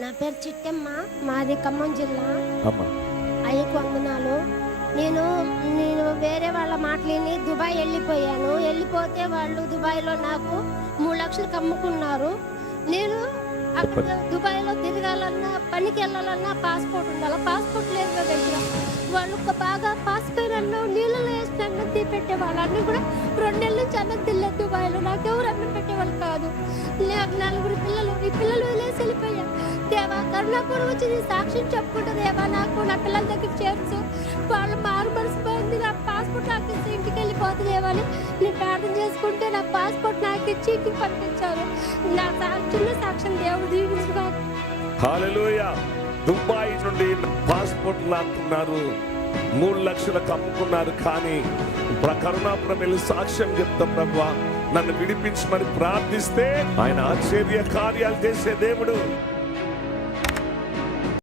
నా పేరు చిట్టమ్మ, మాది ఖమ్మం జిల్లా. అమ్మా అయ్యకు వందనాలు. నేను వేరే వాళ్ళ మాటలని దుబాయ్ వెళ్ళిపోయాను. వెళ్ళిపోతే వాళ్ళు దుబాయ్లో నాకు 3 లక్షలకు అమ్ముకున్నారు. నేను అక్కడ దుబాయ్లో తిరగాలన్నా, పనికి వెళ్ళాలన్నా పాస్పోర్ట్ ఉండాలి. పాస్పోర్ట్ లేదు నా దగ్గర. వాళ్ళు బాగా పాస్పోర్ట్లో నీళ్ళలో వేసిన అన్నం తీపెట్టేవాళ్ళు. అన్నీ కూడా 2 నెలల నుంచి అన్నం తినలేదు దుబాయ్లో. నాకెవరు అన్నం పెట్టేవాళ్ళు కాదు. నాకు 4 పిల్లలు. ఈ పిల్లలు వదిలేసి వెళ్ళిపోయా. దేవా కరుణాపూర్ వచ్చి నీ సాక్ష్యం చెప్పుకుంటా దేవా, నాకు నా పిల్లల దగ్గర చేర్చు. వాళ్ళు మారు మనసు పోయింది. నా పాస్పోర్ట్ నాకు ఇచ్చి ఇంటికి వెళ్ళిపోతుంది దేవని నేను ప్రార్థన చేసుకుంటే నా పాస్పోర్ట్ నాకు ఇచ్చి ఇంటికి పంపించారు. నా చిన్న సాక్ష్యం దేవుడు దీవించుగా. హల్లెలూయా. దుబాయ్ నుండి పాస్పోర్ట్ లాక్కున్నారు, 3 లక్షలకు అమ్ముకున్నారు. కానీ కరుణాపురం వెళ్ళి సాక్ష్యం చెప్తాం, ప్రభువా నన్ను విడిపించమని ప్రార్థిస్తే ఆయన ఆశ్చర్య కార్యాలు చేసే దేవుడు.